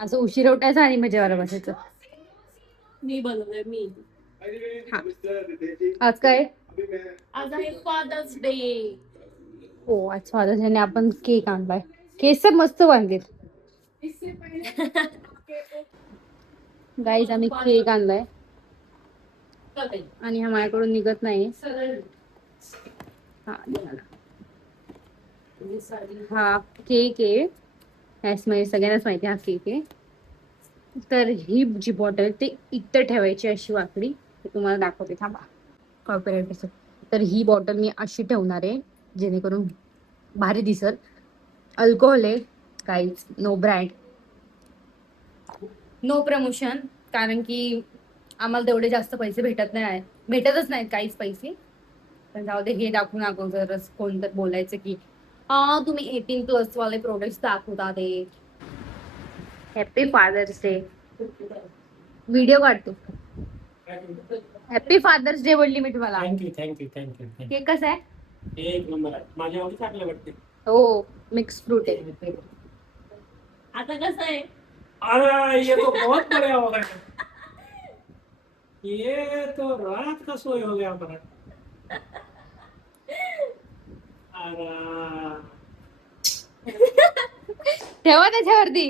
असं उशीर उठायचं आणि मजेवर बसायचं. मी बनवलंय मी. आज काय? आज आहे फादर्स डे. हो आज फादर्स डे आपण केक आणलाय. केस तर मस्त बांधलेत. गाईज आम्ही केक आणलाय आणि हा माझ्याकडून निघत नाही. हा केक आहे. सगळ्यांनाच माहिती हा केक आहे. तर ही जी बॉटल ते इथं ठेवायची अशी वाकडी. तुम्हाला दाखवते थांबा. कॉर्पोरेट. तर ही बॉटल मी अशी ठेवणार आहे जेणेकरून भारी दिसत. अल्कोहोल आहे काहीच. No brand, no promotion. कारण की आम्हाला तेवढे जास्त पैसे भेटतच नाहीत काहीच पैसे. पण जाऊ दे, हे दाखवून अगोदरच कोणतं बोलायचं की तुम्ही 18+ वाले प्रोडक्ट्स दाखवता ते. Happy father's day. व्हिडिओ काढतो. हॅपी फादर्स डे बोलली मी तुम्हाला. थँक्यू. केक कसा आहे? एक नंबर आहे. माझ्या आवडी चांगलं वाटते. हो मिक्स फ्रूट आहे. आता कसं आहे? अरे ये तो बहुत बढ़िया हो गया. ये तो रात का सोय हो गया हमारा. अरे ठेवा त्याच्यावरती.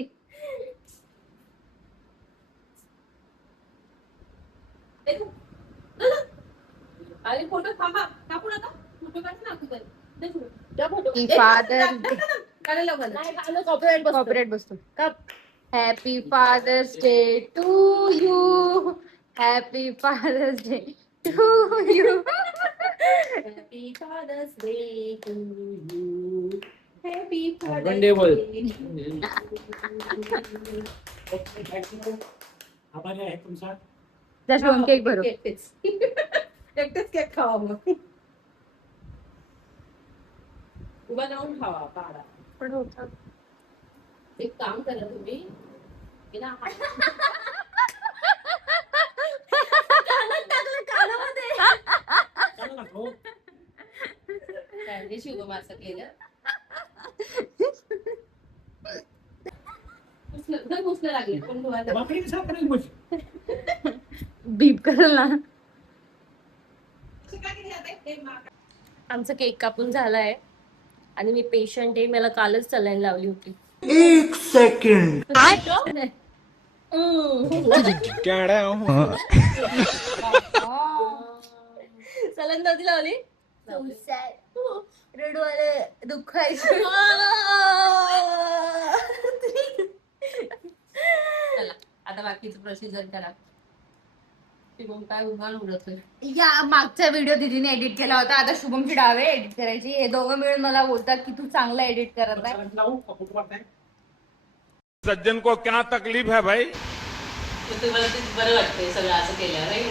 अरे फोटो थांबा. कापू नका. फोटो काढ ना तू. फादर कॉपीराइट कॉपरेट बसतो. Happy father's day to you. Happy father's day to you. Happy father's day to you. Happy Monday बोल. आभारी आहे तुमचा. त्याशिवाय केक भरू. एकटेच केक खावा मग. उभा राहून खावा पाडा. पण होतं. एक काम करा तुम्ही. हे ना कानामध्ये. चालू ना भाऊ. काय शिवम असं केलं. पुसलं लागले पण धुवायला. बाकडी कसा करेल मग? बीप करेल ना. आमचा केक कापून झालाय आणि मी पेशंट आहे. मला कालच सलाईन लावली होती. 1 सेकंड. सलाईन नव्हती लावली. रडवाले दुखायचं. चला आता बाकीचं प्रोसिजर करा. शुभम काय उभार उडत या मागचा व्हिडिओ दीदीने एडिट केला होता. आता शुभमची डावे एडिट करायची. हे दोघं मिळून मला बोलतात की तू चांगला एडिट करत आहे. लावू का फोटो काढताय? सज्जन को क्या तकलीफ है भाई. तुम्हाला ते बरं वाटतंय सगळं असं केलं नाही.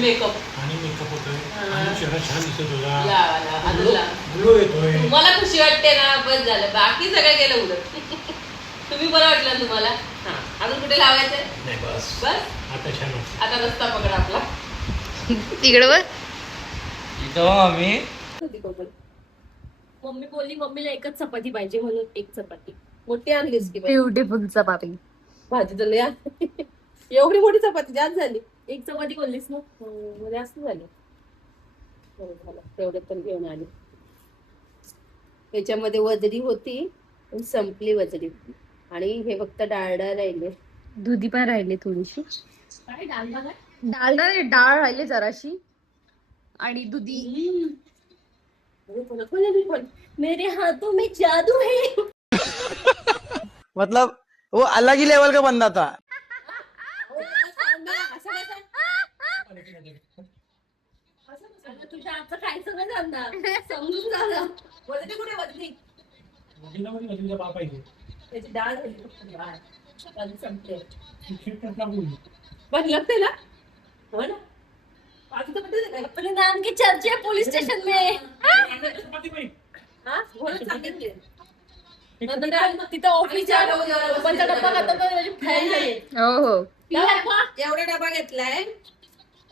मेकअप आणि मेकअप होतोय आणि चेहरा छान दिसत होता. लावा. ग्लो येतोय. तुम्हाला खुशी वाटते ना बस झालं. बाकी सगळं गेलं उलट. तुम्ही बरं वाटलं तुम्हाला. हा अजून कुठे लावायचंय? नाही बस बस आता छान वाटतं. आता रस्ता पकड आपला. तिकडं बघ. मम्मी बोलली मम्मीला एकच चपाती पाहिजे म्हणून एक चपाती मोठी आणलीस की ब्युटिफुल चपाती. भाजी तर लय एवढी मोठी चपाती जास्त झाली. एक चपाती बोललीस ना जास्त झाली. तेवढे पण घेऊन आली. त्याच्यामध्ये वजडी होती पण संपली वजडी आणि हे फक्त डाळडा राहिले. दुधी पण राहिली थोडीशी. काय डाळ डाळ राहिली जराशी आणि दुधी. मेरे हाथों में जादू है. मतलब वो अलग ही लेवल का बंदा था. तुझ्या आजचं खायचं नाही जाणार. समजून झालं. वजनी कुठे वजनी वडिलांमध्ये वडिलांचा बाप आहे. त्याची डाळ झाली फक्त डाळ संपले. शिक्षकांना बोलू. पण लगते ना हो ना. अपने नाम की चर्चा पुलिस स्टेशन में. चपाती बाई. हा बोल सांगितले. तिथं ऑफिसच्या पण डब्बा खाता तर माझी फॅन झाली. हो हो. एवढा डबा घेतलाय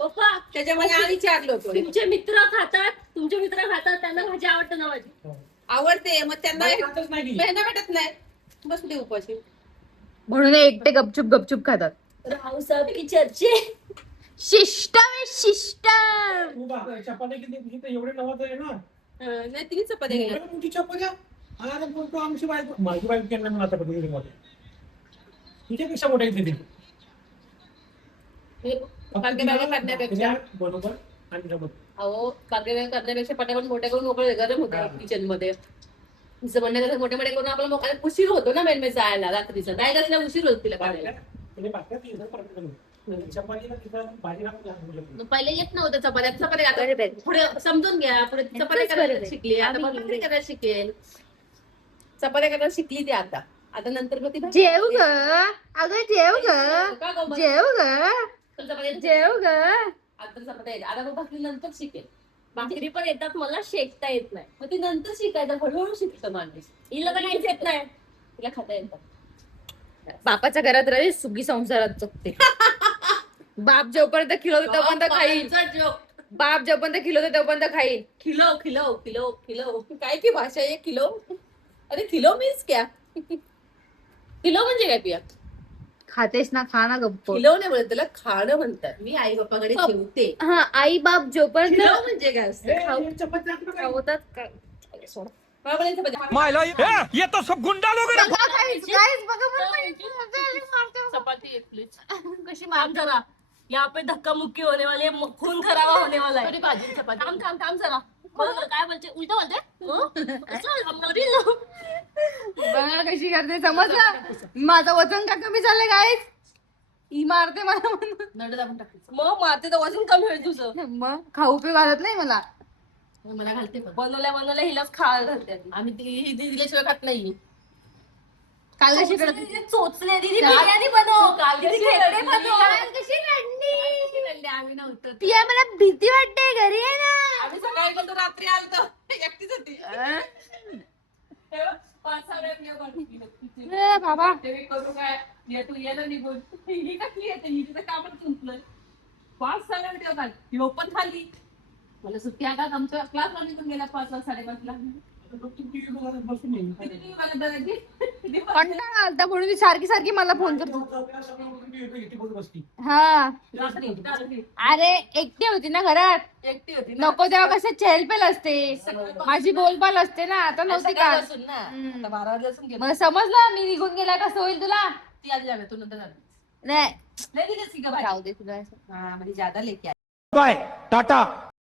पप्पा. त्याच्यामध्ये आणि 4 लोक. तुमचे मित्र खातात त्यांना भाजी आवडते ना. माझी आवडते मग त्यांना खातच नाही की. भेटत नाही. बस कुठे उपाशी. म्हणून हे एकटे गपचूप गपचूप खातात. राव साहेब की चर्चे. शिष्टम आहे शिष्टम. तू बा- चपात्या किती किती एवढे नव्हत आहे ना नाही तिने चपात्या गेल्या. एवढ्या मोठी चपात्या. अरे बोलतो आमची बायको माझी बायको केलं म्हणून आता पद्धती तुझ्यापेक्षा मोठ्या इथे दिली. कांदेबागा करण्यापेक्षा बरोबर आणि जबत. अहो कांदेबागा करण्यापेक्षा पटापट मोठ्या करून मोकळे गरम होतं किचन मध्ये. तिचं म्हणणं कसं मोठे मोठे करून आपला मोकळा उशीर होतो ना मेन जायला रात्रीचा. नाही कसल्या उशीर होतो तिला काढायला. तिने बाकी तिथं परत करून. चपातीला तिथं भाजीला पण लागू लागली. पहिले येत नव्हतं चपात्या आता पुढे समजून घ्या. पुढे चपात्या करायला शिकली. आता भाकरी करायला शिकेल. चपात्या करायला शिकली ती आता. आता नंतर मग ती भाकरी जेव ग करते. अगं जेव ग का गं मग? जेव ग तर चपात्या जेव ग. आता चपात्या येते. आता मग भाकरी नंतर शिकेल. भाकरी पण येतात मला शेकता येत नाही. मग ती नंतर शिकायचं हळूहळू शिकतं माणूस. हिला तर काहीच येत नाही. तिला खाता येतं. बापाच्या घरात राहील सुगी संसारात चुकते. बाप जोपर्यंत खिलवतो तोपर्यंत खाईल. बापांचा joke. बाप जोपर्यंत खिलवतो तोपर्यंत खाईल. खिलो खिलो खिलो खिलो काय की भाषा आहे किलो. अरे खिलो मीन्स क्या. किलो म्हणजे काय पिया. खातेस ना खा ना गप्प. खिलो नाही म्हणत त्याला खाणं म्हणतात. मी आई बापाकडे ठेवते. हा आई बाप जोपर्यंत खिलो म्हणजे काय असतं. ए, चपाती दाखव ना. खावतात का- सोड. मला पण याचं बघा. ये तो सब गुंडा लोग हैं। बघा guys, guys, बघा बरं. चपाती एक प्लेट. कशी थांब जरा. यहाँ पे धक्का मुक्की होने वाली है. खून खराबा होने वाला है. भाजी चपाती. थांब थांब थांब जरा. काय बोलते उलट बोलते. असं मरील. बघा कशी करते समजलं. माझं वजन का कमी झालंय गाईस. ही मारते मला म्हणून. नड दाबून टाकायचं. मग मारते तर वजन कमी होईल तुझं. मग खाऊ पे घालत नाही मला. मला घालते बनवल्या हिलाच खायला घालते. आम्ही ती दिल्याशिवाय खात नाही. काल कशी करत चोचले दिदी काल- बिर्याणी बनव. काल कशी रडली बनव. काल कशी रडली. रडली आम्ही नव्हतं. पिया मला भीती वाटते घरी आहे ना. आम्ही सकाळी गेलो रात्री आलतो. एकटीच होती. तेव्हा 5-6 वेळा पिया बनवली. ए बाबा ते मी करू काय ये तू ये ना निघून. ही कसली येते ही तिचं कामच संपलं. 5-6 वेळा तेव्हा खाल्ली. ह्यो पण खाल्ली. मला सुट्टी आला आमच्या क्लासला निघून गेला 5-5:30 ला. तू किती दिवस बसून येईल. किती मला बरं कंटाळा आलता म्हणून ती सारखी सारखी मला फोन करतो. सगळं उठून ती एकटी बोलत बसती. हा रात्री अरे एकटी होती ना घरात. एकटी होती ना. नको तेव्हा कसं चेलपेल असते. माझी बोलबाल असते ना. आता नव्हती का. सकाळपासून ना. आता 12 वाजल्यापासून गेलो. मला समजलं मी निघून गेला कसं होईल तुला. ती आधी जाणार तू नंतर जाणार. नाही नाही दिलीस की गं भाजी? राहू दे तुला. हा म्हणजे ज्यादा लेके बाय टाटा.